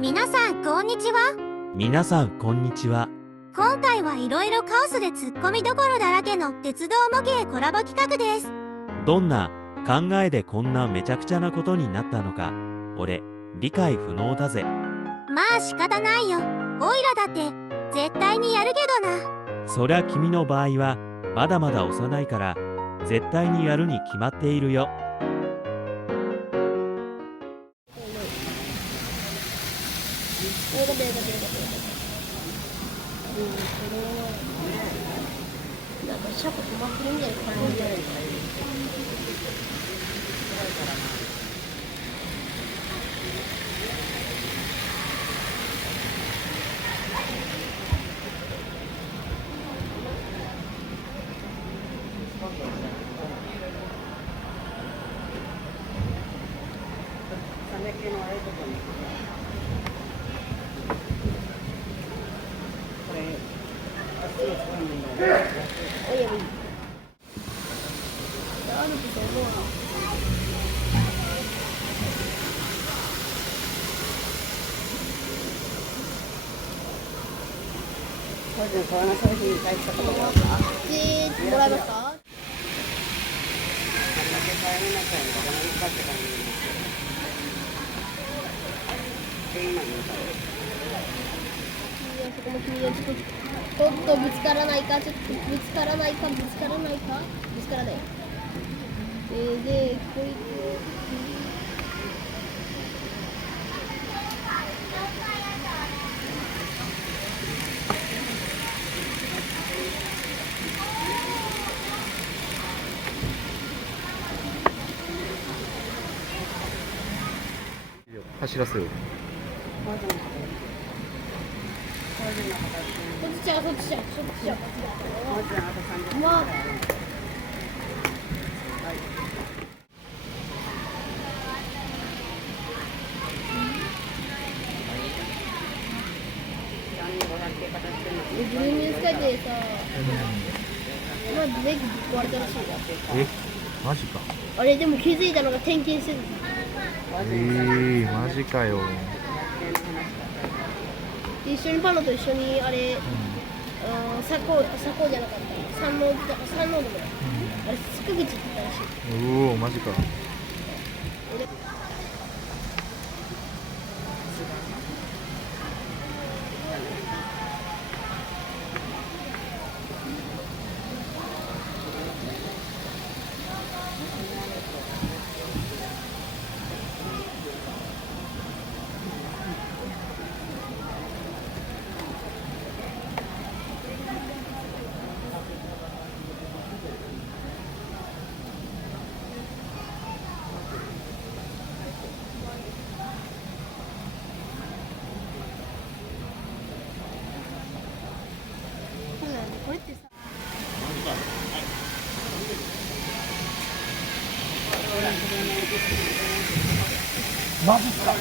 皆さんこんにちは。皆さんこんにちは。今回はいろいろカオスでツッコミどころだらけの鉄道模型コラボ企画です。どんな考えでこんなめちゃくちゃなことになったのか、俺理解不能だぜ。まあ仕方ないよ。オイラだって絶対にやるけどな。そりゃ君の場合はまだまだ幼いから絶対にやるに決まっているよ。なんか車庫止まってるみたいな感じじゃないですか。この商品に対したことがあった？もらえますか？そこも君はちょっとぶつからないか、ちょっとぶつからないか、ぶつからないか、ぶつからない。で、こいつ。走らせよう。そっちちゃう、そっちちゃう、そっちちゃう。まあ。自分に使えてさ、まあブレーキぶっ壊れたらしいよ。え、マジか。あれでも気づいたのが点検してる。マジかよ。一緒にパノと一緒にあれ、左高じゃなかった。三能でもない。あれ坂口って言ったらしい。おお、マジか。これってさ。マジか。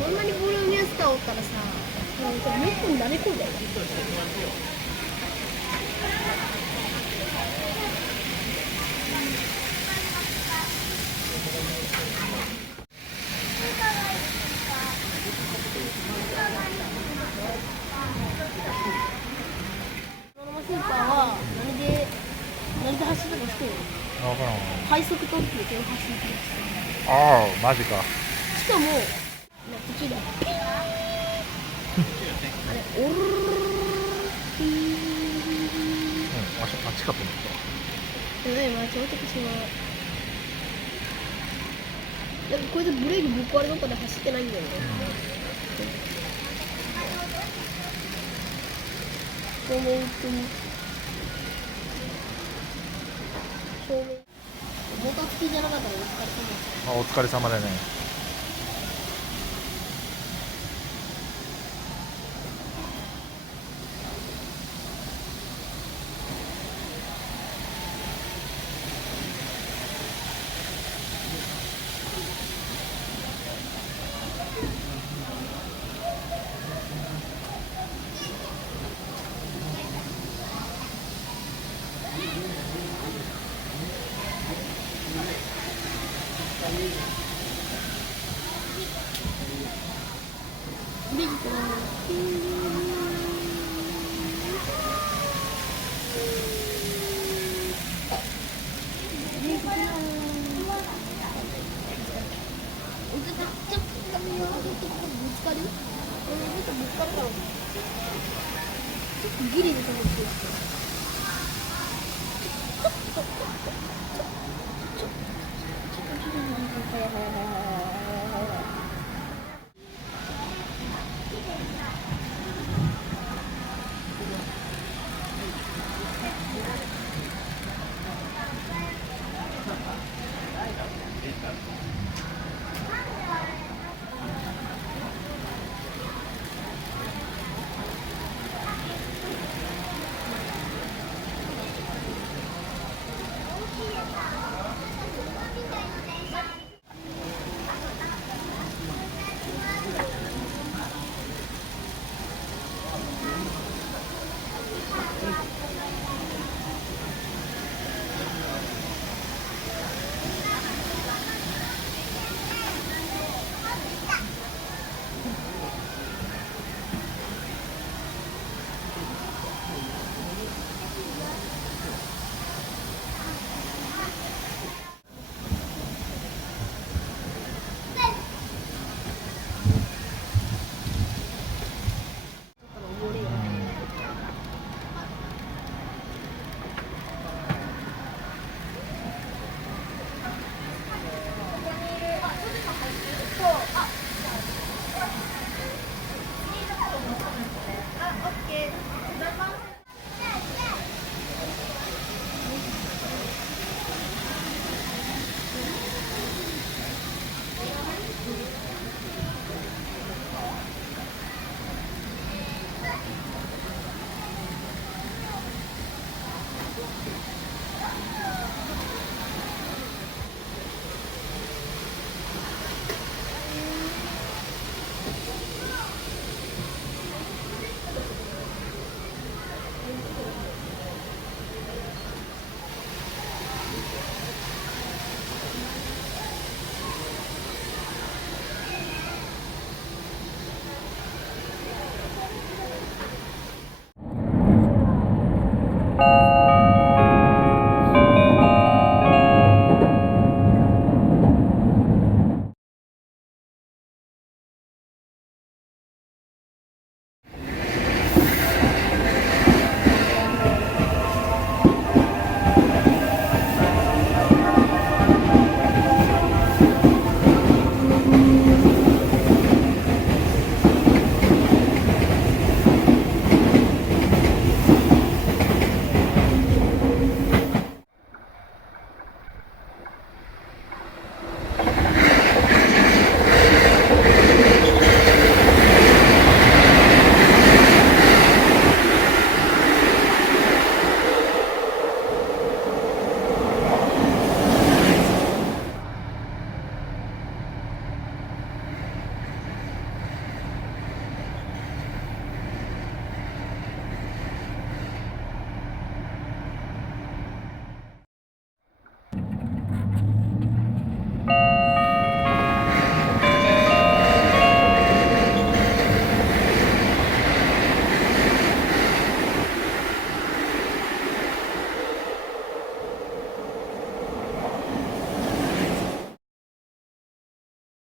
こんなにボリュームやつおったらさ、もっと誰こうだよ。このスーパーは何で走るかしてるの？わからん。快速特急で走ってる。ああ、マジか。しかも途中でピーンあれオルピーあっちかと思ったわ。まあちょっとしまう。なんかこれでブレーキぶっ壊れとかで走ってないんだよね。正面行ってみ。正面。モーター付きじゃなかったらお疲れ様。お疲れ様だね。 우리 집 길이 있는 것 같아.